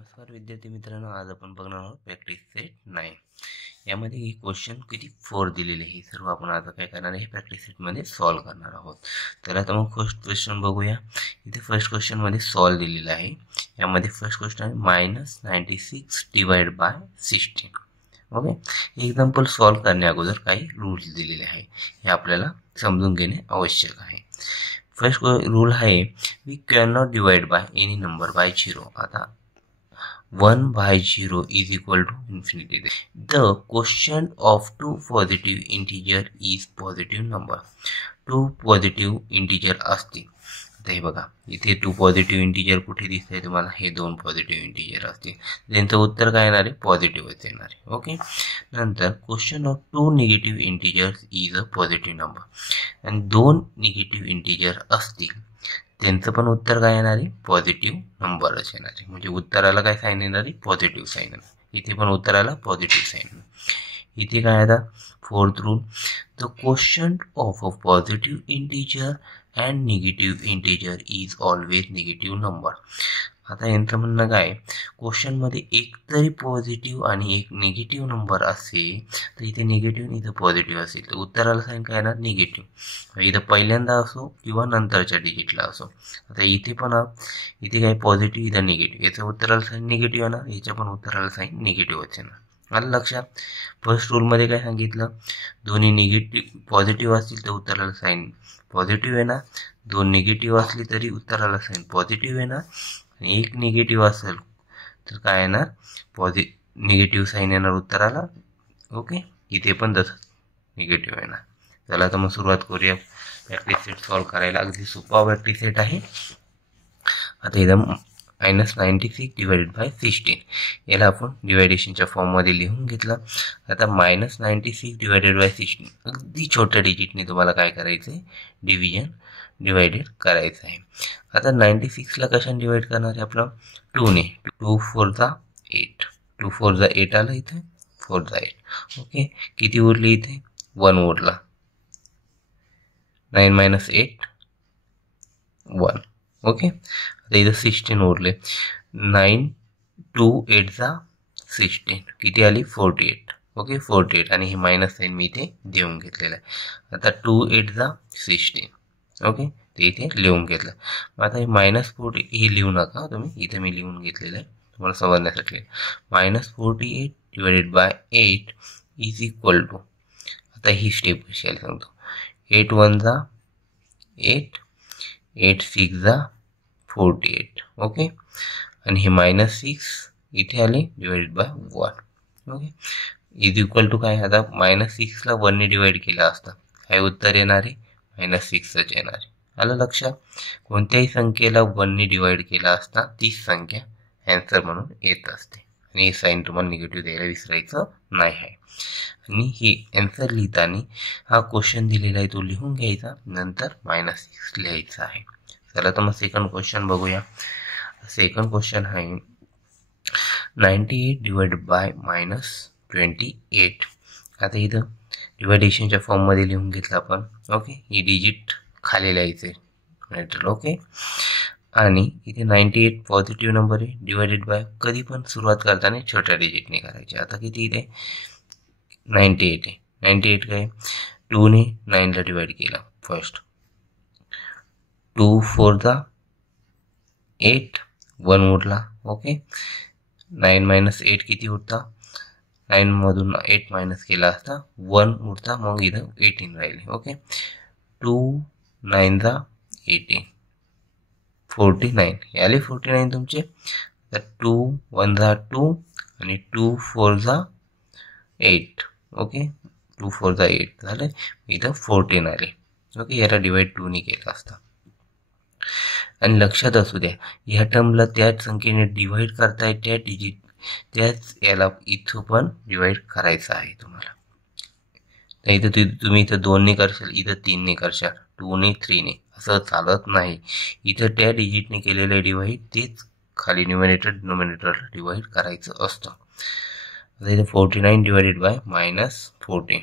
नमस्कार विद्यार्थी मित्रांनो, आज आपण बघणार आहोत प्रॅक्टिस सेट 9. यामध्ये ही क्वेश्चन किती 4 दिलेले आहे, सर्व आपण आता काय करणार आहे प्रॅक्टिस सेट मध्ये सॉल्व करणार आहोत. तर आता मग फर्स्ट क्वेश्चन बघूया. इथे फर्स्ट क्वेश्चन मध्ये सॉल्व दिलेला आहे. यामध्ये फर्स्ट क्वेश्चन आहे -96 divide by 16. Okay, example solve करण्या अगोदर काही रूल्स दिलेले आहे, हे आपल्याला समजून घेणे आवश्यक आहे. फर्स्ट रूल आहे, we can not divide by any number by 0. आता 1 by 0 is equal to infinity. The quotient of two positive integer is positive number. Two positive integer असतील. आता हे बघा, इथे 2 पॉझिटिव्ह इंटिजर कुठे दिसतंय तुम्हाला? हे 2 पॉझिटिव्ह इंटिजर असतील, त्यांचं उत्तर काय येणार आहे? पॉझिटिव्हच येणार आहे. ओके, नंतर question of 2 negative integers is a positive number. आणि 2 निगेटिव्ह इंटिजर असतील, त्यांचं पण उत्तर काय येणार आहे? पॉझिटिव्ह नंबरच येणार आहे. म्हणजे उत्तराला काय साईन येणार आहे? Positive sign. इथे पण उत्तराला पॉझिटिव्ह साईन. इथे काय आता fourth rule, the quotient of a positive integer and negative integer is always negative number. आता यांचं म्हणणं काय, क्वेश्चन मध्ये एक तरी पॉझिटिव्ह आणि एक निगेटिव्ह नंबर असेल तर इथे निगेटिव्ह इथं पॉझिटिव्ह असेल तर उत्तराला साईन काय येणार? निगेटिव्ह. इथं पहिल्यांदा असो किंवा नंतरच्या डिजिटला असो. आता इथे पण इथे काय पॉझिटिव्ह, इथं निगेटिव्ह, याचं उत्तराला साईन निगेटिव्ह येणार, याच्या पण उत्तराला साईन निगेटिव्हच येणार. आलं लक्षात? फर्स्ट रूलमध्ये काय सांगितलं, दोन्ही निगेटिव्ह पॉझिटिव्ह असतील तर उत्तराला साईन पॉझिटिव्ह येणार, 2 निगेटिव्ह असली तरी उत्तराला साईन पॉझिटिव्ह येणार, आणि एक निगेटिव्ह असेल तर काय येणार? निगेटिव्ह साईन येणार उत्तराला. ओके, इथे पण तसंच निगेटिव्ह येणार. चला तर मग सुरुवात करूया प्रॅक्टिस सेट सॉल्व करायला. अगदी सोपा प्रॅक्टिस सेट आहे. आता एकदम -96 डिवाइडेड बाय 16, याला आपण डिवायडेशनच्या फॉर्ममध्ये लिहून घेतला. आता -96 डिवाइडेड बाय 16 अगदी छोट्या डिजिटने तुम्हाला काय करायचं आहे? डिवायडेड करायचं आहे. आता 96ला कशाने डिवाइड करणार आहे? आपलं 2ने. 2 4 जा 8, 2 4 जा 8 आलं, इथे 4 जा 8. ओके, किती उरले? इथे 1 उरला. 9 - 8 1. ओके, आता इथं 16 उरले. 9 2 8 जा 16, किती आली? 48. ओके, 48, आणि हे मायनस साईन मी इथे देऊन घेतलेलं आहे. आता 2 8 जा 16. ओके, ते इथे लिहून घेतलं. मग आता हे -40 हे लिहू नका तुम्ही, इथे मी लिहून घेतलेलं आहे तुम्हाला समजण्यासाठी. -48 divided by 8 is equal to, आता ही स्टेप कशी आली सांगतो. 8 1 जा 8, 8 6 जा 48. ओके, आणि हे -6 इथे आले divided by 1. Okay, is equal to काय? आता -6ला 1ने डिवाइड केला असता काय उत्तर येणार आहे? -6च येणार आहे. आलं लक्षात? कोणत्याही संख्येला 1ने डिवाइड केला असता तीच संख्या ॲन्सर म्हणून येत असते, आणि हे साईन तुम्हाला निगेटिव्ह द्यायला विसरायचं नाही आहे. आणि ही ॲन्सर लिहिताना हा क्वेश्चन दिलेला आहे तो लिहून घ्यायचा, नंतर -6 लिहायचं आहे. चला तर मग सेकंड क्वेश्चन बघूया. सेकंड क्वेश्चन आहे 98 डिवाइडेड बाय -28. आता इथं डिवायडेशनच्या फॉर्ममध्ये लिहून घेतलं आपण. ओके, ही डिजिट खाली लिहायचे. ओके, आणि इथे 98 पॉझिटिव्ह नंबर आहे, डिवायडेड बाय कधी पण सुरुवात करताना छोट्या डिजिटने करायची. आता किती इथे 98 आहे. 98 काय? 2ने 9ला डिवाइड केला फर्स्ट. 2 4 जा 8, 1 उरला. ओके, 9 - 8 किती उरता? 9 मधून 8 मायनस केला असता 1 उरता, मग इथं 18 राहिले. ओके, 2 9 जा 18, 49 याले 49 तुमचे. तर 2 1 जा 2, आणि 2 4 जा 8. ओके, 2 4 जा 8 झालं, इथं 14 आले. ओके, याला डिवाइड 2ने केला असता. आणि लक्षात असू द्या, ह्या टर्मला त्याच संख्येने डिवाइड करताय, त्या डिजिट त्याच याला इथं पण डिवाइड करायचं आहे तुम्हाला. नाही तर तुम्ही इथं 2ने करशाल, इथं 3ने करशाल, 2ने 3ने, असं चालत नाही. इथं त्या डिजिटने केलेलं डिवाइड तेच खाली न्यूमरेटर डिनोमिनेटरला डिवाइड करायचं असतं. आता इथं 49 डिवाइडेड बाय -14,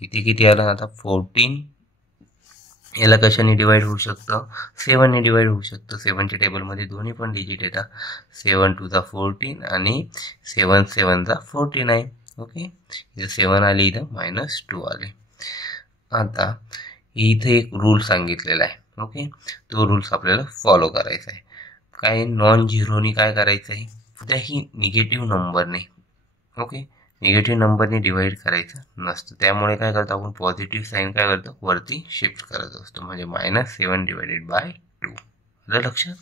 इथे किती आलं? आता 14 याला कशाने डिवाइड होऊ शकतं, 7ने डिवाइड होऊ शकतं. 7च्या टेबलमध्ये दोन्ही पण डिजिट येतात. 7 2 चा 14 आणि 7 7 चा 49. ओके, इथं 7 आले, इथं -2 आले. आता इथे एक रूल सांगितलेला आहे. ओके, तो रूल्स आपल्याला फॉलो करायचा आहे. काय, नॉन झिरोनी काय करायचं आहे, कोणत्याही निगेटिव्ह नंबरने, ओके, निगेटिव्ह नंबरने डिवाइड करायचं नसतं. त्यामुळे काय करतो आपण, पॉझिटिव्ह साईन काय करतो, वरती शिफ्ट करत असतो. म्हणजे -7 डिवायडेड बाय 2. आलं लक्षात?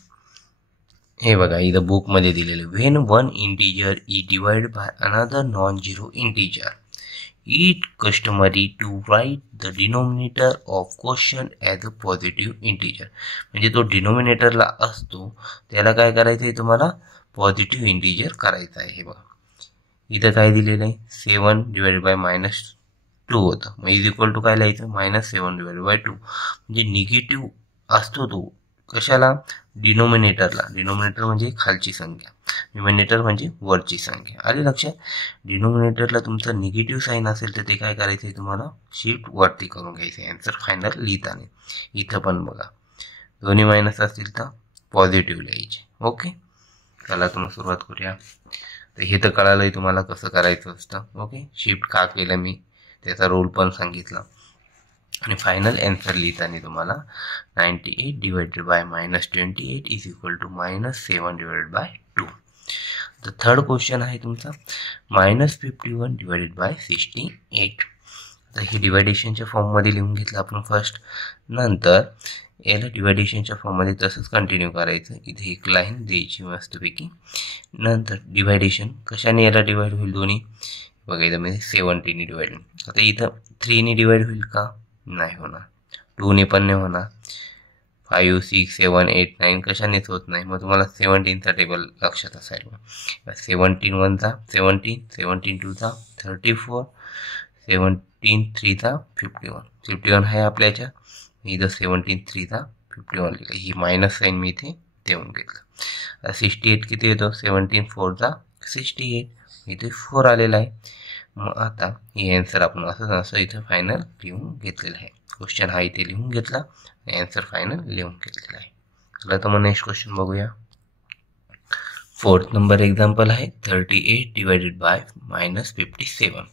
हे बघा, इथं बुकमध्ये दिलेलं, when one integer is divide by another non zero integer it customary to write the denominator of question as a positive integer. म्हणजे तो डिनोमिनेटरला असतो त्याला काय करायचं आहे, तुम्हाला पॉझिटिव्ह इंटिजर करायचा आहे. हे बघा, इथं काय दिलेलं आहे, 7 डिवाइडेड बाय -2 होतं. मग इज इक्वल टू काय लिहायचं, -7 डिवाइडेड बाय 2. म्हणजे निगेटिव्ह असतो तो कशाला, डिनोमिनेटरला. डिनोमिनेटर म्हणजे खालची संख्या, न्यूमिनेटर म्हणजे वरची संख्या. आले लक्षात? डिनोमिनेटरला तुमचं निगेटिव्ह साईन असेल तर ते काय करायचं आहे, तुम्हाला शिफ्ट वरती करून घ्यायचं आहे आन्सर फायनल लिहिताना. इथं पण बघा, दोन्ही मायनस असतील तर पॉझिटिव्ह लिहायचे. ओके, चला तुम्हाला सुरुवात करूया. तर हे तर कळालंय तुम्हाला कसं करायचं असतं. ओके, शिफ्ट का केलं मी त्याचा रोल पण सांगितला. आणि फायनल आन्सर लिहिताना तुम्हाला 98 divided by -28 is equal to -7 divided by 2. तर थर्ड क्वेश्चन आहे तुमचा -51 डिवायडेड बाय 68. तर हे डिवायडेशनच्या फॉर्ममध्ये लिहून घेतलं आपण फर्स्ट. नंतर याला डिवायडेशनच्या फॉर्ममध्ये तसंच कंटिन्यू करायचं. इथे एक लाईन द्यायची मस्तपैकी. नंतर डिवायडेशन कशाने याला डिवाइड होईल, दोन्ही बघा, इथं म्हणजे 70ने डिवाइड होईल. आता इथं 3ने डिवाइड होईल का, नाही होणार. 2ने पण नाही होणार. 5 6 7 8 9 कशानेच होत नाही. मग तुम्हाला 17चा टेबल लक्षात असायला. 17 1 चा 17, 17 2 चा 34, 17 3 चा 51. 51 आहे आपल्या याच्यात. इथं 17 3 चा 51 लिहिलं. ही मायनस साईन मी इथे देऊन घेतलं. 68 किती येतो, 17 4 चा 68. इथे 4 आलेला आहे. मग आता हे आन्सर आपण असं इथं फायनल लिहून घेतलेलं आहे. क्वेश्चन हा इथे लिहून घेतला आणि आन्सर फायनल लिहून घेतलेला आहे. चला तर मग नेक्स्ट क्वेश्चन बघूया. 4th नंबर एक्झाम्पल आहे 38 डिवायडेड बाय -57.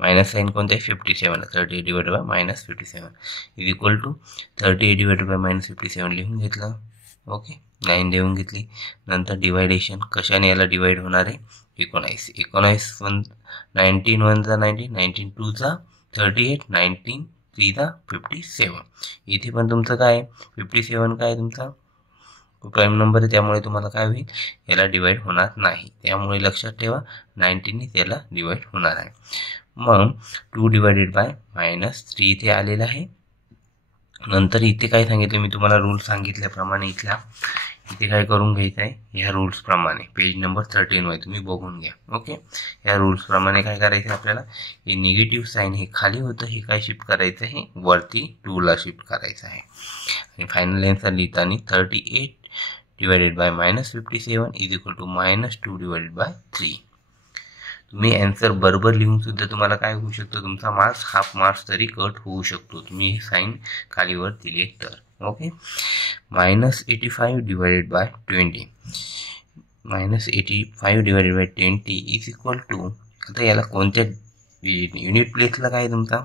मायनस साईन कोणतं आहे, 57. 38 divided by -57 is equal to 38 divided by -57 लिहून घेतलं. ओके, 9 लिहून घेतली. नंतर डिवायडेशन कशाने याला डिवाइड होणार आहे, 19. 19 1 19 1 चा 19, 19 2 चा 38, 19 3 चा 57. इथे पण तुमचं काय आहे, 57 काय तुमचा प्राईम नंबर आहे, त्यामुळे तुम्हाला काय होईल, याला डिवाइड होणार नाही. त्यामुळे लक्षात ठेवा 19ने त्याला डिवाइड होणार आहे. मग 2 डिवायडेड बाय -3 इथे आलेला आहे. नंतर इथे काय सांगितले मी तुम्हाला, रूल सांगितल्याप्रमाणे इथे काय करून घ्यायचं आहे, ह्या रूल्स प्रमाणे पेज नंबर 13 वर तुम्ही बघून घ्या. ओके, ह्या रूल्स प्रमाणे काय करायचं आपल्याला, हे निगेटिव्ह साईन हे खाली होतं, हे काय शिफ्ट करायचं आहे, वरती 2 ला शिफ्ट करायचं आहे. आणि फायनल आन्सर लिहिताना 38 divided by -57 is equal to -2 divided by 3. तुम्ही आन्सर बरोबर लिहून सुद्धा तुम्हाला काय होऊ शकतो, तुमचा मार्क्स हाफ मार्क्स तरी कट होऊ शकतो, तुम्ही हे साईन खालीवर दिले तर. Okay, -85 divided by 20, -85 divided by 20 is equal to, आता याला कोणत्या युनिट प्लेसला काय तुमचा,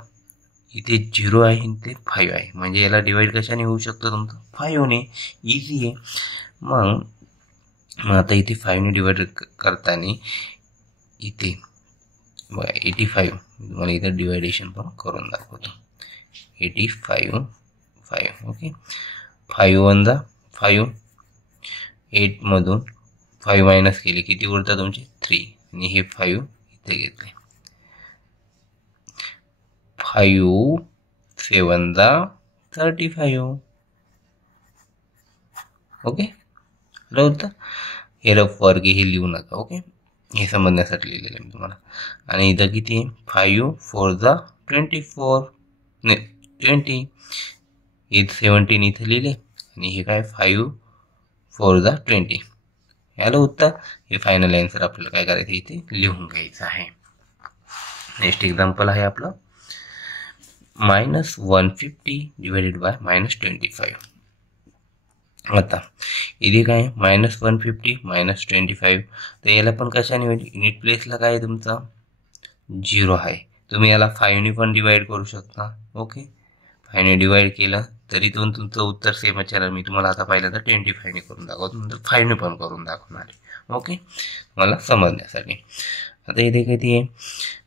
इथे 0 आहे, इथे 5 आहे, म्हणजे याला डिवाइड कशाने होऊ शकतं तुमचं, 5ने. इझी आहे. मग आता इथे 5ने डिवाइड करताना इथे बघा 85, तुम्हाला इथं डिवायडेशन पण करून दाखवतो. 85 5. ओके, 5 1 जा 5, 8 मधून 5 मायनस केले किती उरतात तुमचे 3, आणि हे 5 इथे घेतले. 5 7 जा 35. ओके, उत्तर हे रफ वर्ग हे लिहू नका. ओके, हे समजण्यासाठी लिहिलेलं आहे मी तुम्हाला. आणि इथं किती, 5 4 जा 24, नाही 20, इथं 17 इथं लिहिले, आणि हे काय 5 4 जा 20. याला उत्तर, हे फायनल आन्सर आपल्याला काय करायचं इथे लिहून घ्यायचं आहे. नेक्स्ट एक्झाम्पल आहे आपलं -150 डिवाइडेड बाय -25. आता इथे काय -150 -25, तर याला पण कशाने होईल, युनिट प्लेसला काय आहे तुमचा 0 आहे. तुम्ही याला 5 ने पण डिवाइड करू शकता. ओके, 5 ने डिवाइड केलं तरी तुमचं उत्तर सेमच येणार. मी तुम्हाला आता पहिल्यांदा 25 ने करून दाखवतो, नंतर 5 ने पण करून दाखवणार आहे. ओके, मला समजण्यासाठी. आता इथे किती आहे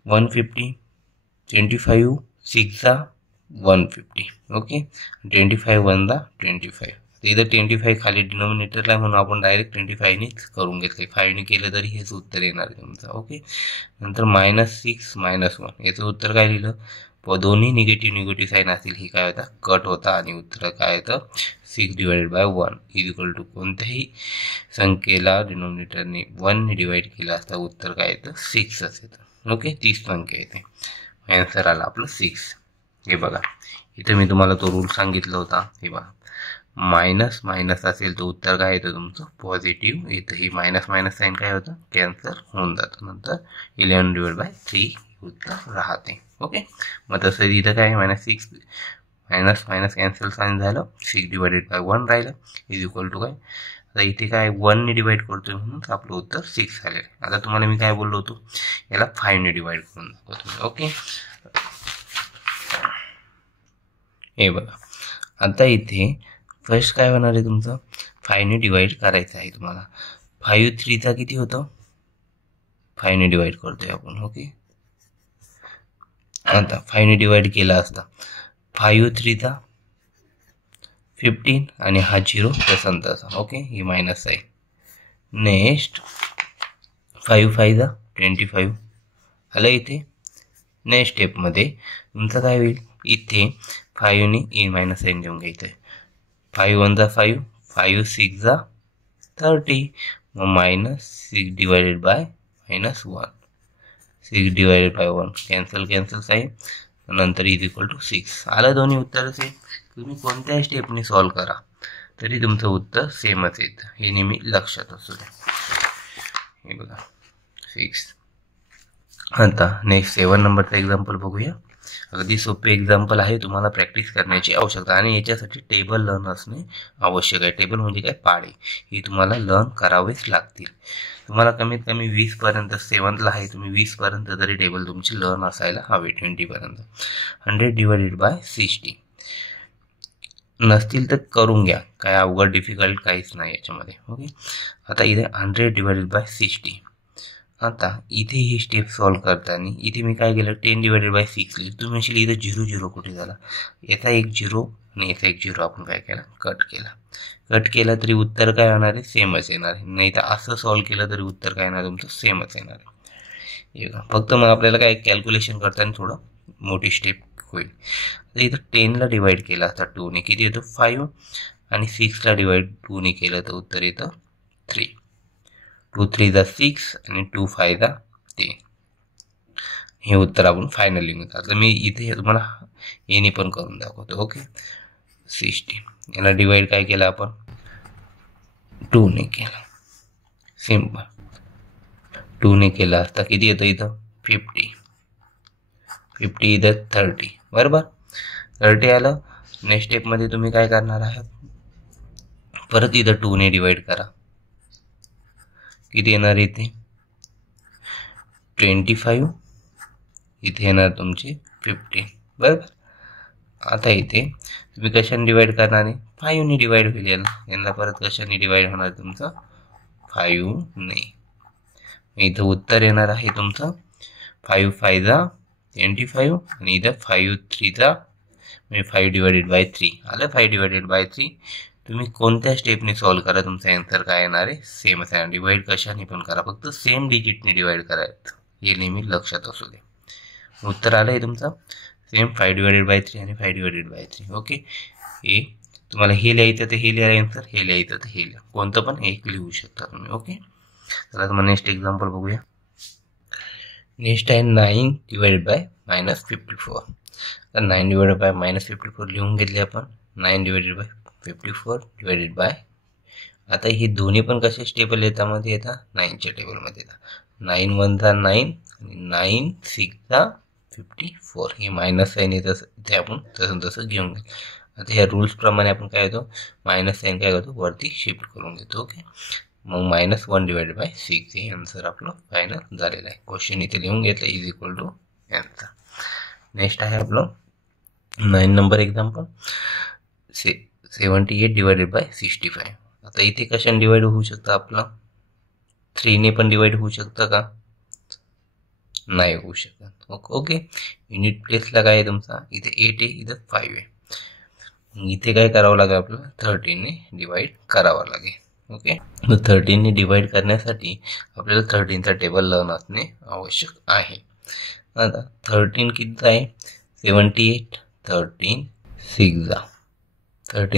150, 25 6 150. ओके, 25 1 25. इथं 25 खाली डिनोमिनेटरला म्हणून आपण डायरेक्ट 25 नेच करून घेतले. 5 ने केलं तरी हेच उत्तर येणार आहे तुमचं. ओके, नंतर -6 -1 याचं उत्तर काय लिहिलं, दोन्ही निगेटिव्ह साईन असतील ही काय होता कट होता, आणि उत्तर काय येतं 6 divided by 1 is equal to कोणत्याही संख्येला डिनोमिनेटरने 1 ने डिवाइड केला असता उत्तर काय येतं 6च येतं. ओके, 30 संख्या येते. आन्सर आला आपलं 6. हे बघा इथे मी तुम्हाला तो रूल सांगितला होता. हे बघा मायनस मायनस असेल तर उत्तर काय येतं तुमचं पॉझिटिव्ह येतं. ही मायनस मायनस साईन काय होतं कॅन्सल होऊन जातं. नंतर 11 डिवाइड बाय 3 उत्तर राहते. ओके, मग तसं इथं काय -6 मायनस मायनस कॅन्सल साईन झालं, 6 डिवाइडेड बाय 1 राहिलं इज इक्वल टू काय, आता इथे काय 1 ने डिवाइड करतोय म्हणून आपलं उत्तर 6 आलेलं आहे. आता तुम्हाला मी काय बोललो होतो, याला 5 ने डिवाइड करून दाखवतो. ओके, हे बघा आता इथे फर्स्ट काय होणार आहे तुमचं 5 ने डिवाइड करायचं आहे तुम्हाला. 5 3 किती होतं 5 ने डिवाइड करतोय आपण. ओके, आता 5 ने डिवाइड केला असता 5 3 15 आणि हा 0 तसा तसा. ओके, ही मायनस आहे. नेक्स्ट 5 5 25 आलं इथे. नेक्स्ट स्टेपमध्ये तुमचं काय होईल, इथे 5 ने ए मायनस साईन देऊन घ्यायचं आहे. 5 1 5 5 6 30, मग -6 divided by -1 6 divided by 1 cancel sign, नंतर इज इक्वल टू 6 आलं. दोन्ही उत्तर सेम. तुम्ही कोणत्याही स्टेपने सॉल्व करा तरी तुमचं उत्तर सेमच येतं, हे नेहमी लक्षात असू द्या. हे बघा 6. आता नेक्स्ट 7 नंबरचा एक्झाम्पल बघूया. अगदी सोपे एक्झाम्पल आहे, तुम्हाला प्रॅक्टिस करण्याची आवश्यकता, आणि याच्यासाठी टेबल लर्न असणे आवश्यक आहे. टेबल म्हणजे काय पाढे, ही तुम्हाला लर्न करावेच लागतील. तुम्हाला कमीत कमी 20 पर्यंत 7ला आहे, तुम्ही 20 पर्यंत तरी टेबल तुमची लर्न असायला हवे. 20 पर्यंत. 100 डिवाइडेड बाय 60 नसतील तर करून घ्या, काय अवघड डिफिकल्ट काहीच नाही याच्यामध्ये. ओके, आता इथे 100 डिवाइडेड बाय 60. आता इथे ही स्टेप सॉल्व करताना इथे मी काय केलं 10 डिवाइडेड बाय 6 लिहिलं. तुम्ही म्हणशील इथं 0 0 कुठे झाला, याचा एक 0 आणि याचा एक 0 आपण काय केला कट केला तरी उत्तर काय होणार आहे सेमच येणार आहे. नाही तर असं सॉल्व केलं तरी उत्तर काय येणार तुमचं सेमच येणार आहे. फक्त मग आपल्याला काय कॅल्क्युलेशन करताना थोडं मोठी स्टेप होईल. तर इथं 10ला डिवाइड केला असता 2 ने किती येतं 5, आणि 6ला डिवाइड 2 ने केलं तर उत्तर येतं 3. 2 3 6 आणि 2 5 10. हे उत्तर आपण फायनली मिळतं. आता मी इथे तुम्हाला येणे पण करून दाखवतो. ओके, 60 याला डिवाइड काय केलं आपण 2 ने केलं. सिंपल 2 ने केला असता किती येतं इथं 50 इथं 30 बरोबर. 30 आलं. नेक्स्ट स्टेपमध्ये तुम्ही काय करणार आहात, परत इथं 2 ने डिवाइड करा. किती येणार इथे 25, इथे येणार तुमचे 15 बरोबर. आता इथे तुम्ही कशाने डिवाइड करणार आहे 5 ने डिवाइड होईल. यांना परत कशाने डिवाइड होणार तुमचं 5 ने. इथं उत्तर येणार आहे तुमचं 5 5 25 आणि इथं 5 3 म्हणजे 5 डिवाइडेड बाय 3 आलं. 5 डिवाइडेड बाय 3 तुम्ही कोणत्या स्टेपने सॉल्व करा तुमचा आन्सर काय येणार आहे सेमच आहे. डिवाइड कशाने पण करा, फक्त सेम डिजिटने डिवाइड करायचं, हे नेहमी लक्षात असू दे. उत्तर आलं आहे तुमचं सेम 5 डिवाइडेड बाय 3 आणि 5 डिवाइडेड बाय 3. ओके, हे तुम्हाला हे लिहायचं तर हे लिहा आन्सर, हे लिहायचं तर हे लिहा, कोणतं पण एक लिहू शकता तुम्ही. ओके, चला तुम्हाला नेक्स्ट एक्झाम्पल बघूया. नेक्स्ट आहे 9 डिवाइडेड बाय -54. तर 9 डिवाइडेड बाय -54 लिहून घेतले आपण. 9 डिवाइडेड बाय 54 डिवाइडेड बाय, आता ही दोन्ही पण कशा टेबल याच्यामध्ये येतात 9च्या टेबलमध्ये येतात. 9 1 9 आणि 9 6 54. हे मायनस साईन येत ते आपण तसं तसं घेऊन घेऊ. आता ह्या रूल्स प्रमाणे आपण काय होतो मायनस साईन काय करतो वरती शिफ्ट करून घेतो. ओके, मग -1/6 हे आन्सर आपलं फायनल झालेलं आहे. क्वेश्चन इथे लिहून घेतलं is equal to answer. Next आहे आपलं 9 नंबर एक्झाम्पल. 78 / 65. आता इथे कशाने डिवाइड होऊ शकतं आपलं 3 ने पण डिवाइड होऊ शकतं का? नाही होऊ शकत. ओके, युनिट प्लेसला काय आहे तुमचा इथे 8 आहे इथं 5 आहे. इथे काय करावं लागेल आपल्याला 13 ने डिवाइड करावं लागेल. ओके, तर 13 ने डिवाइड करण्यासाठी आपल्याला 13चा टेबल लावून असणे आवश्यक आहे. आता 13 किती आहे 78. 13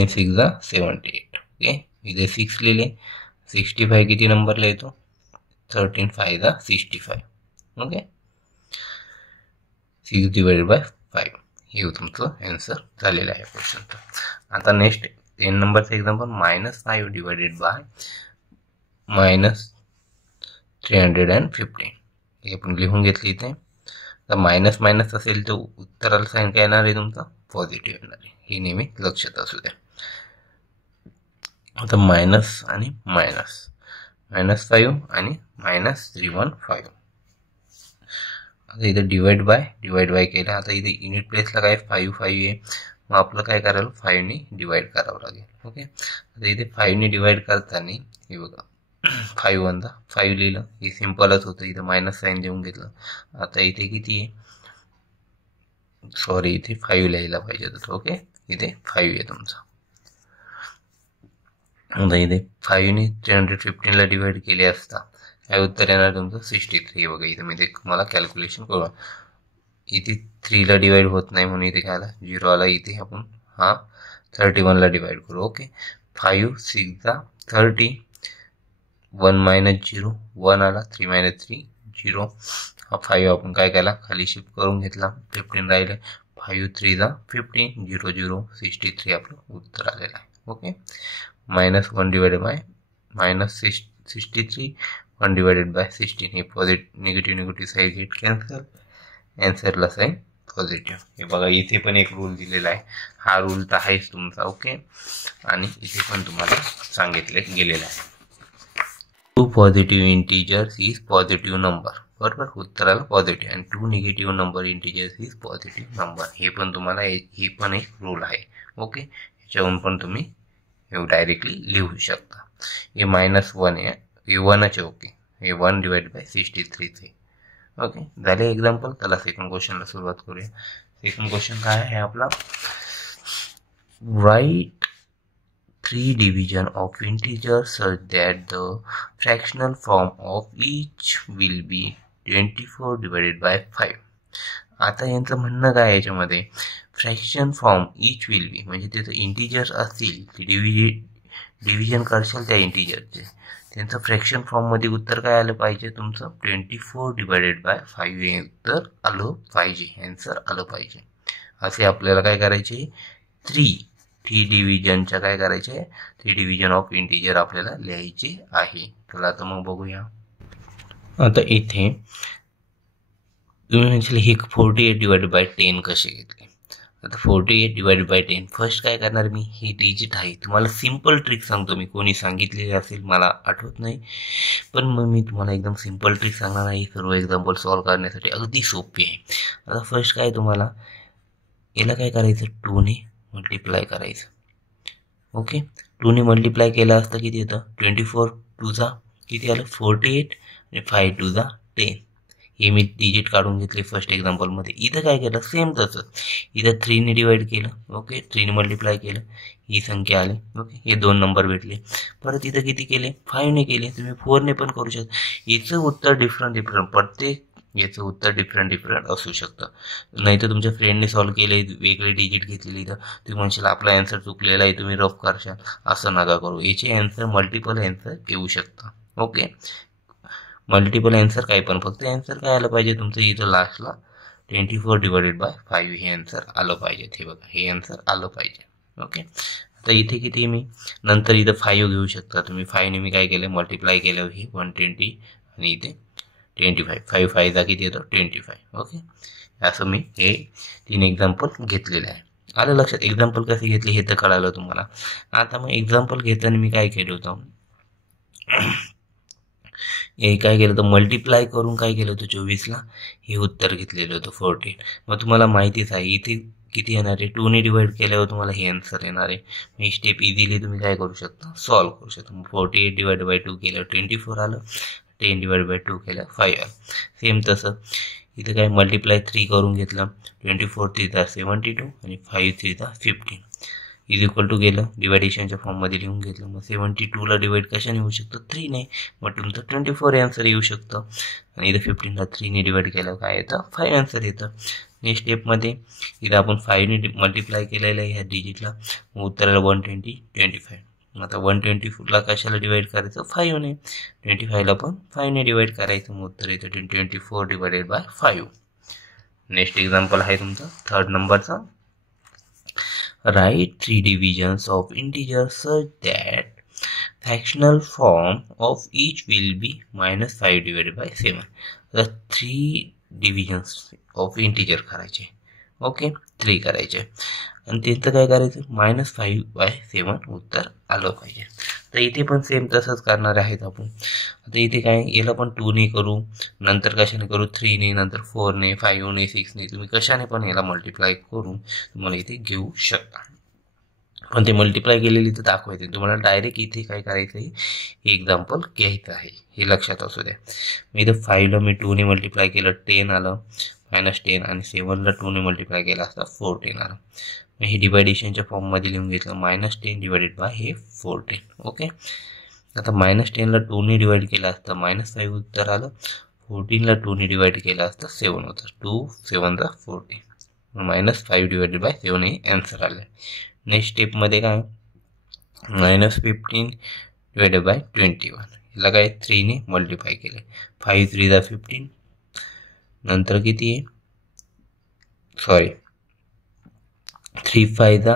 6 जा 78. ओके, इथे 6 लिहिले. 65 किती नंबरला येतो 13 5 जा 65. ओके, 6 / 5 हे तुमचं आन्सर झालेलं आहे क्वेश्चनचं. आता नेक्स्ट 10 नंबरचं एक्झाम्पल. -5 / -315. हे आपण लिहून घेतले इथे. तर मायनस मायनस असेल तर उत्तराला साईन काय येणार आहे तुमचा पॉझिटिव्ह येणार आहे. हे नेहमी लक्षात असू द्या. आता मायनस आणि मायनस -5 आणि -315. आता इथे डिवाइड बाय केलं. आता इथे युनिट प्लेसला काय 5 आहे. मग आपलं काय करायला 5 ने डिवाइड करावं लागेल. ओके, आता इथे 5 ने डिवाइड करताना हे बघा 5 1 5 लिहिलं. हे सिम्पलच होतं. इथं मायनस साईन देऊन घेतलं. आता इथे किती आहे सॉरी इथे 5 लिहायला पाहिजे होतं. ओके, इथे 5 आहे तुमचा. आता इथे 5 ने 315ला डिवाइड केले असता काय उत्तर येणार तुमचं 63. बघा इथे मी तुम्हाला कॅल्क्युलेशन करू. इथे 3 ला डिवाइड होत नाही म्हणून इथे काय आला 0 आला. इथे आपण हा 31ला डिवाइड करू. ओके, 5 6 जा 30. 1 - 0 1 आला. 3 - 3 0. हा 5 आपण काय केला खाली शिफ्ट करून घेतला. 15 राहिले. 5 3 जा 15. 0 0 63 आपलं उत्तर आलेलं आहे. ओके, -1 - 63 1 / 16. हे निगेटिव्ह साईड गेट कॅन्सल. आन्सरला साईन पॉझिटिव्ह. हे बघा इथे पण एक रूल दिलेला आहे. हा रूल तर आहेच तुमचा. ओके, आणि इथे पण तुम्हाला सांगितले गेलेलं आहे 2 positive integers is positive number. बरोबर, उत्तराला पॉझिटिव्ह. आणि 2 negative number integers is positive number. हे पण तुम्हाला हे पण एक रूल आहे. ओके, ह्याच्यावरून पण तुम्ही डायरेक्टली लिहू शकता. हे -1 आहे. हे 1च आहे. ओके, हे 1 / 63 आहे. ओके, झाले एक्झाम्पल. त्याला सेकंड क्वेश्चनला सुरुवात करूया. सेकंड क्वेश्चन काय आहे आपला right 3 division of integers such that the fractional form of each will be 24 / 5. आता यांचं म्हणणं काय आहे याच्यामध्ये fraction form each will be म्हणजे त्याचं इंटिजर्स असतील ते डिव्हिजन करशाल त्या इंटिजरचे त्यांचं फ्रॅक्शन फॉर्ममध्ये उत्तर काय आलं पाहिजे तुमचं 24 / 5 हे उत्तर आलं पाहिजे. आन्सर आलं पाहिजे. असे आपल्याला काय करायचे 3 डिव्हिजनच्या काय करायचे 3 डिव्हिजन ऑफ इंटिजर आपल्याला लिहायचे आहे. चला आता मग बघूया. आता इथे तुम्ही म्हणजे हे 48 / 10 कसे घेतले. आता 48 / 10 फर्स्ट काय करणार मी हे डिजिट आहे. तुम्हाला सिंपल ट्रिक सांगतो मी. कोणी सांगितलेली असेल मला आठवत नाही पण मग मी तुम्हाला एकदम सिंपल ट्रिक सांगणार आहे. सर्व एक्झाम्पल सॉल्व करण्यासाठी अगदी सोपी आहे. आता फर्स्ट काय तुम्हाला याला काय करायचं 2 ने मल्टिप्लाय करायचं. ओके, 2 ने मल्टिप्लाय केलं असतं किती येतं 24 2 जा किती आलं 48 आणि 5 2 जा 10. हे मी डिजिट काढून घेतले फर्स्ट एक्झाम्पलमध्ये. इथं काय केलं सेम तसंच. इथं 3 ने डिवाइड केलं. ओके, 3 ने मल्टिप्लाय केलं ही संख्या आली. ओके, हे 2 नंबर भेटले. परत इथं किती केले 5 ने केले. तुम्ही 4 ने पण करू शकता. याचं उत्तर डिफरंट प्रत्येक याचं उत्तर डिफरंट असू शकतं. नाही तर तुमच्या फ्रेंडने सॉल्व केले वेगळे डिजिट घेतलेली तर तुम्ही म्हणशाल आपला आन्सर चुकलेला आहे तुम्ही रफ करशाल. असं नका करू. याचे आन्सर मल्टिपल आन्सर येऊ शकतं. ओके, मल्टिपल आन्सर काही पण फक्त आन्सर काय आलं पाहिजे तुमचं इथं लास्टला 24 / 5 हे आन्सर आलं पाहिजे. हे बघा हे आन्सर आलं पाहिजे. ओके, आता इथे किती मी नंतर इथं 5 घेऊ शकता तुम्ही. 5 ने मी काय केलं मल्टिप्लाय केलं हे 120 आणि इथे 25, 5 5 किती येतो 25. ओके, असं मी हे 3 एक्झाम्पल घेतलेले आहे. आलं लक्षात एक्झाम्पल कसे घेतले हे तर कळालं तुम्हाला. आता मग एक्झाम्पल घेताना मी काय केलं होतं, हे काय केलं होतं मल्टिप्लाय करून काय केलं होतं 24ला हे उत्तर घेतलेलं होतं 14. मग तुम्हाला माहितीच आहे इथे किती येणार आहे, 2 ने डिवाइड केल्यावर तुम्हाला हे आन्सर येणार आहे. ही स्टेप इझिली तुम्ही काय करू शकता, सॉल्व्ह करू शकता. 48 डिवाइड बाय 2 केल्यावर 24 आलं, 10 डिवाइड बाय 2 केल्यावर 5 आलं. सेम तसं इथे काय मल्टिप्लाय 3 करून घेतलं, 24 3 72 आणि 5 3 15 इज इक्वल टू गेलं, डिवायडेशनच्या फॉर्ममध्ये लिहून घेतलं. मग 72ला डिवाइड कशाने होऊ शकतं, 3 ने. मग तुमचं 24 आन्सर येऊ शकतं. आणि इथं 15ला 3 ने डिवाइड केलं काय येतं, 5 आन्सर येतं. नेक्स्ट स्टेपमध्ये इथं आपण 5 ने मल्टिप्लाय केलेलं आहे ह्या डिजिटला, मग उत्तराला 120 25. आता 124ला कशाला डिवाइड करायचं, 5 ने. 25ला पण 5 ने डिवाइड करायचं, मग उत्तर येतं 24 डिवाइडेड बाय 5. नेक्स्ट एक्झाम्पल आहे तुमचा 3rd नंबरचा. Write 3 divisions of integers such that fractional form of each will be -5 divided by 7. The 3 divisions of integer करायचे. ओके, 3 करायचे आणि त्यांचं काय करायचं, -5 by 7 उत्तर आलं पाहिजे. तर इथे पण सेम तसंच करणार आहेत आपण. आता इथे काय याला पण 2 ने करू, नंतर कशाने करू 3 ने, नंतर 4 ने, 5 ने, 6 ने, तुम्ही कशाने पण याला मल्टिप्लाय करून तुम्हाला इथे घेऊ शकता. पण ते मल्टिप्लाय केलेली तर दाखवायचे, तुम्हाला डायरेक्ट इथे काय करायचं आहे हे एक्झाम्पल घ्यायचं आहे, हे लक्षात असू द्या. मी इथं 5ला मी 2 ने मल्टिप्लाय केलं 10 आलं, -10 आणि 7ला 2 ने मल्टिप्लाय केलं असता 14 आलं. मग हे डिवायडेशनच्या फॉर्ममध्ये लिहून घेतलं, -10 डिवायडेड बाय हे 14. ओके, आता -10ला 2 ने डिवाइड केलं असतं -5 उत्तर आलं, 14ला 2 ने डिवाइड केलं असतं 7 उत्तर, 2 7 14, -5 डिवाइडेड बाय 7 हे आन्सर आलं. नेक्स्ट स्टेपमध्ये काय -15 डिवाइडेड बाय 21, याला काय 3 ने मल्टिप्लाय केले, 5 3 15, नंतर किती आहे 3 5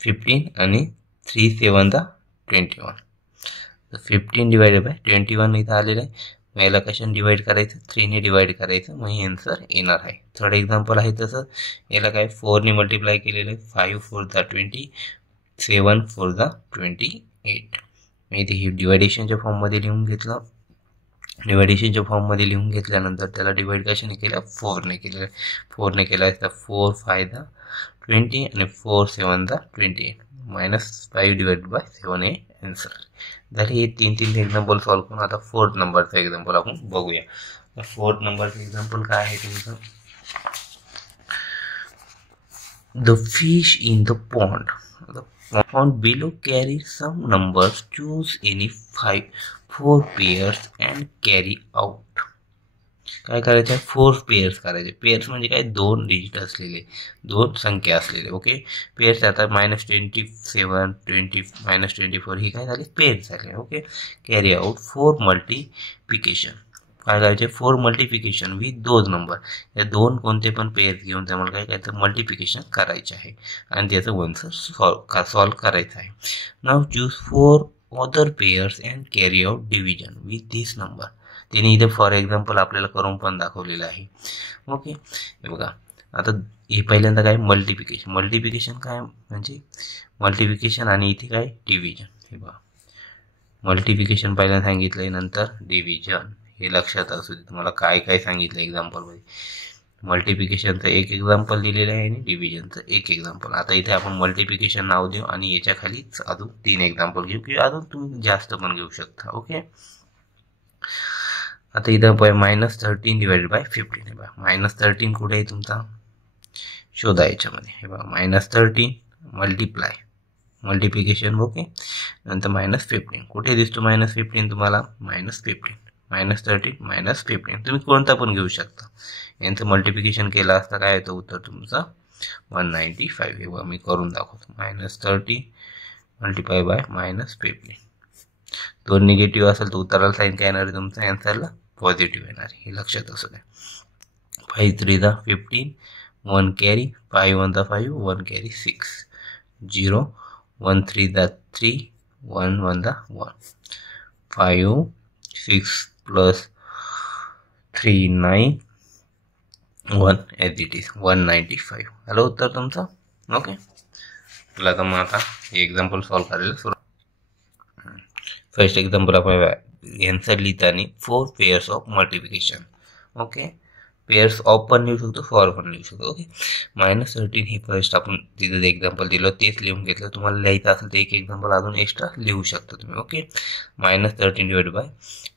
15 आणि 3 7 21. 15 डिवाइडेड बाय 21 इथं आलेलं आहे. मग याला कशाने डिवाइड करायचं, 3 ने डिवाइड करायचं, मग हे आन्सर येणार आहे. 3rd एक्झाम्पल आहे तसं, याला काय 4 ने मल्टिप्लाय केलेलं आहे, 5 4 20, 7 4 28. मग इथे हे डिवायडेशनच्या फॉर्ममध्ये लिहून घेतलं, डिवायडेशनच्या फॉर्ममध्ये लिहून घेतल्यानंतर त्याला डिवाइड कशाने केलं, 4 ने केलं. 4 ने केलं असतं 4 5 20 आणि 4 7 28, -5 डिवाइडेड बाय 7 हे आन्सर झाले. हे 3 एक्झाम्पल सॉल्व्ह करून आता 4th नंबरचा एक्झाम्पल आपण बघूया. 4th नंबरचं एक्झाम्पल काय आहे तुमचं, the fish in the pond. Pond below carry some numbers. Choose any 4 pairs and carry out. काय करायचं आहे, 4 पेअर्स करायचे. पेअर्स म्हणजे काय, 2 डिजिट असलेले, 2 संख्या असलेले. ओके, पेअर्स आता -27 20 -24 ही काय झाले, पेअर्स झाले. Okay, carry out 4 multiplication. काय करायचे, 4 मल्टिप्लिकेशन विथ 2 नंबर. या 2 कोणते पण पेअर्स घेऊन त्यामुळे काय करायचं, मल्टिप्लिकेशन करायचे आहे आणि त्याचं आन्सर सॉल्व्ह करायचं आहे. नाव choose 4 other pairs and carry out division with this number. त्यांनी इथे फॉर एक्झाम्पल आपल्याला करून पण दाखवलेलं आहे. ओके, हे बघा आता हे पहिल्यांदा काय मल्टिप्लिकेशन. मल्टिप्लिकेशन काय म्हणजे मल्टिप्लिकेशन आणि इथे काय डिव्हिजन. हे बघा मल्टिप्लिकेशन पहिल्यांदा सांगितलंय, नंतर डिव्हिजन. हे लक्षात असू दे तुम्हाला काय काय सांगितलं एक्झाम्पलमध्ये. मल्टिप्लिकेशनचं एक एक्झाम्पल दिलेलं आहे आणि डिव्हिजनचं एक एक्झाम्पल. आता इथे आपण मल्टिप्लिकेशन नाव देऊ आणि याच्या खालीच अजून 3 एक्झाम्पल घेऊ, किंवा अजून तुम्ही जास्त पण घेऊ शकता. ओके, आता इथं -13 डिवाइडेड बाय 15. हे बघा -13 कुठे आहे तुमचा, शोधा याच्यामध्ये. हे बघा -13 मल्टिप्लिकेशन. ओके, नंतर -15 कुठे दिसतो, -15 तुम्हाला -15 -13 -15 तुम्ही कोणता पण घेऊ शकता. यांचं मल्टिप्लिकेशन केलं असता काय येतं उत्तर तुमचं 195. हे बघा मी करून दाखवतो, -13 मल्टिप्लाय बाय -15. 2 निगेटिव्ह असेल तर उत्तराला साईन काय येणार आहे तुमचा, आन्सरला पॉझिटिव्ह येणार आहे. हे लक्षात असू द्या. 5 3 15, 1 carry, 5 1 5, 1 carry 6, 0 1 3 3, 1 1 1, 5 6 plus 391 age it is 195 आलं उत्तर तुमचं. ओके, चला तर मग आता एक्झाम्पल सॉल्व करायला सुरू. फर्स्ट एक्झाम्पल आपण आन्सर लिहिताना 4 pairs of multiplication. Okay, pairs of पण लिहू शकतो, फॉर पण लिहू शकतो. ओके, -13 हे फर्स्ट आपण तिथं एक्झाम्पल दिलं तेच लिहून घेतलं. तुम्हाला लिहायचं असेल तर एक एक्झाम्पल अजून एक्स्ट्रा लिहू शकता तुम्ही. ओके, -13 डिवाइड बाय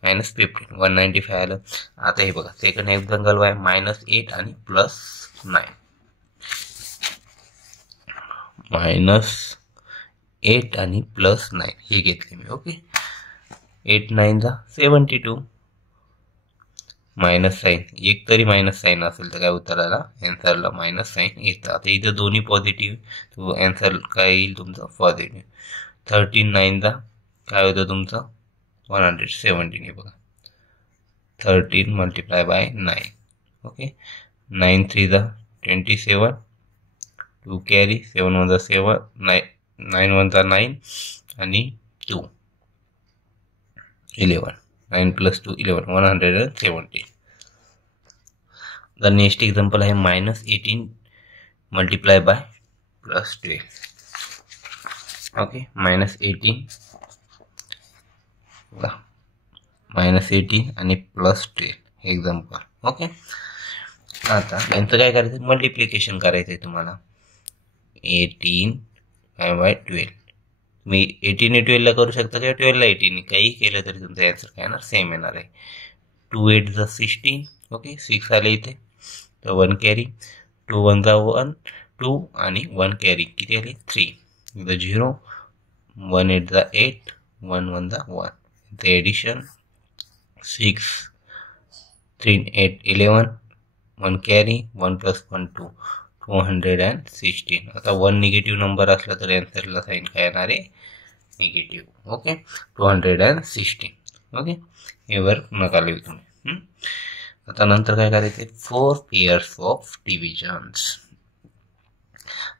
-15 195 आलं. आता हे बघा सेकंड एक्झाम्पल बाय -8 आणि +9 -8 आणि +9 हे घेतले मी. ओके, 8 9 जा 72 मायनस साईन एक तरी मायनस साईन असेल तर काय उत्तराला आन्सरला मायनस साईन येतं. आता इथं दोन्ही पॉझिटिव्ह तो आन्सर काय येईल तुमचा पॉझिटिव्ह. 13 9 जा काय होतं तुमचं 117 हे बघा 13 मल्टिप्लाय बाय 9. ओके, 9 3 जा 27 2 कॅरी 7 1 जा 7 9 1 जा 9 आणि 2 11 9 + 2 11 170. The next example आहे -18 मल्टिप्लाय बाय +12. ओके, -18 -18 आणि +12 हे एक्झाम्पल. ओके, आता यांचं काय करायचं मल्टिप्लिकेशन करायचं आहे तुम्हाला. 18 बाय 12 मी 18 ने 12 ला करू शकता किंवा 12 ला 18 काही केलं तरी तुमचा आन्सर काय येणार सेम येणार आहे. 2 8 जा 16. ओके, 6 आले इथे तर 1 कॅरी 2 1 जा 1 2 आणि 1 कॅरी किती आले 3 इथं 0 1 8 जा 8 1 1 जा 1 इथे एडिशन 6 3 8 11 1 कॅरी 1 + 1 2 216. आता 1 निगेटिव्ह नंबर असला तर आन्सरला साईन काय येणार आहे निगेटिव्ह. ओके, 216. ओके, हे वर नका लिहू तुम्ही. आता नंतर काय करायचे 4 पेअर्स ऑफ डिव्हिजन्स.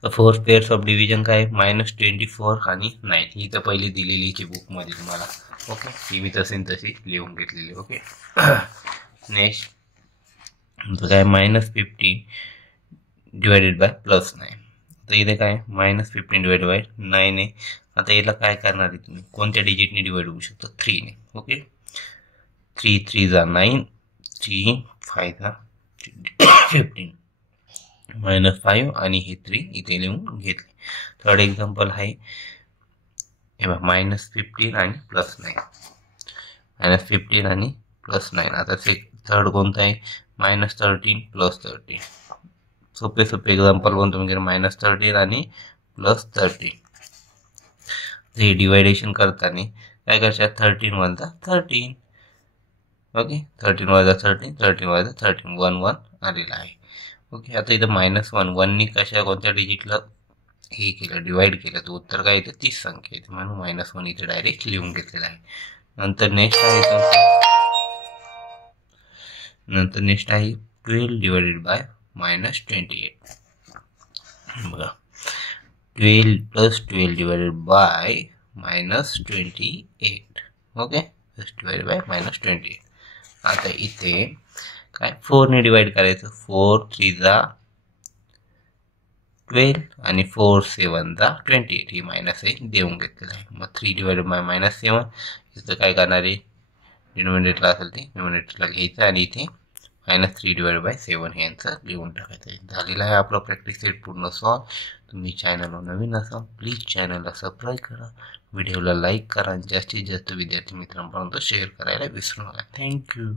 तर 4 पेअर्स ऑफ डिव्हिजन काय -24 आणि 9 ही तर पहिली दिलेलीची बुकमध्ये तुम्हाला. ओके, ही मी तशी लिहून घेतलेली. ओके, नेक्स्ट काय -15 डिवायडेड बाय +9. तर इथे काय -15 डिवाइड बाय 9 आहे. आता याला काय करणार आहे तुम्ही कोणत्या डिजिटने डिवाइड होऊ शकतो 3 ने. ओके, 3 3 जा 9 3 5 जा 15 -5 आणि हे 3 इथे लिहून घेतले. थर्ड एक्झाम्पल आहे हे बघा -15 आणि +9 -15 आणि +9. आता थर्ड कोणतं आहे -13 +13. सोपे एक्झाम्पल पण तुम्ही -13 आणि +13 हे डिवायडेशन करताना काय करशात 13 1 जा 13. ओके, 13 वजा 13 13 वजा 13 1 1 आलेला आहे. ओके, आता इथं -1 1 नी कोणत्या डिजिटला हे केलं डिवाइड केलं तर उत्तर काय येतं 30 संख्या येते म्हणून -1 इथे डायरेक्ट लिहून घेतलेलं आहे. नंतर नेक्स्ट आहे 12 डिवाइडेड बाय -28. बघा 12 + 12 divided by -28. Okay, divided by -28. आता इथे काय 4 ने डिवाइड करायचं 4 3 जा 12 आणि 4 7 जा 28 ही -1 देऊन घेतलेलं आहे. मग 3 डिवाइडेड बाय -7 इथं काय करणार आहे डिनोमिनेटरला असेल ते डिनोमिनेटरला घ्यायचं आणि इथे -3 डिवाइड बाय 7 हे आन्सर लिहून टाकायचं आहे. झालेला आहे आपला प्रॅक्टिस सेट पूर्ण सॉल्व. तुम्ही चॅनलवर नवीन असाल प्लीज चॅनलला सबस्क्राईब करा, व्हिडिओला लाईक करा आणि जास्तीत जास्त विद्यार्थी मित्रांपर्यंत शेअर करायला विसरू नका. थँक्यू.